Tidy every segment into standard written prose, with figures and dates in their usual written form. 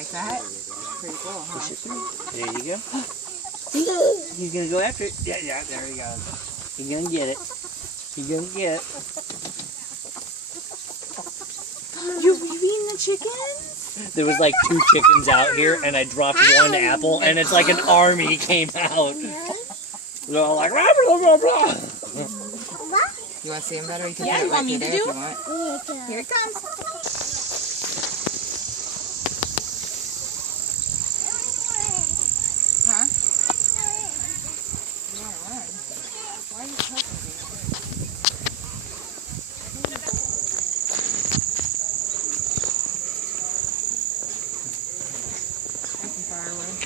Like that? Pretty cool, huh? There you go. He's gonna go after it. Yeah, there he goes. He's gonna get it. He's gonna get it. You're eating the chickens? There was like 2 chickens out here, and I dropped 1 apple, and it's like an army came out. They're all like, blah, blah, blah, blah. You want to see him better? You can Yeah, put it you right want me there to if do? you want. Here it comes. Huh? You want to run? Why are you poking me? There's some firewood.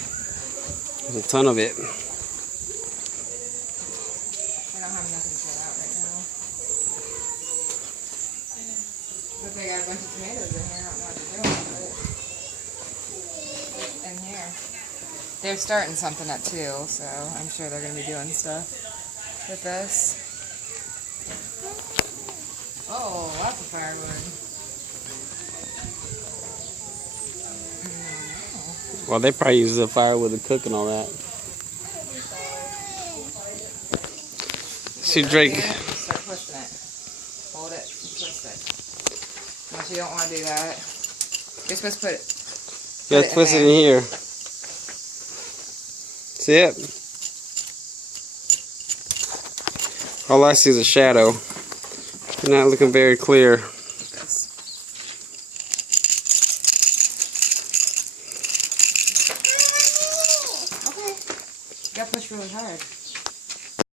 There's a ton of it. We don't have nothing set out right now. But they got a bunch of tomatoes in here. I don't know what they're doing with it. In here. They're starting something at 2, so I'm sure they're going to be doing stuff with this. Oh, lots of firewood. Well, they probably use the firewood to cook and all that. See, Drake. Just start twisting it. Hold it and twist it. Unless you don't want to do that. You're supposed to put it. You gotta twist it in here. See it? All I see is a shadow. Not looking very clear.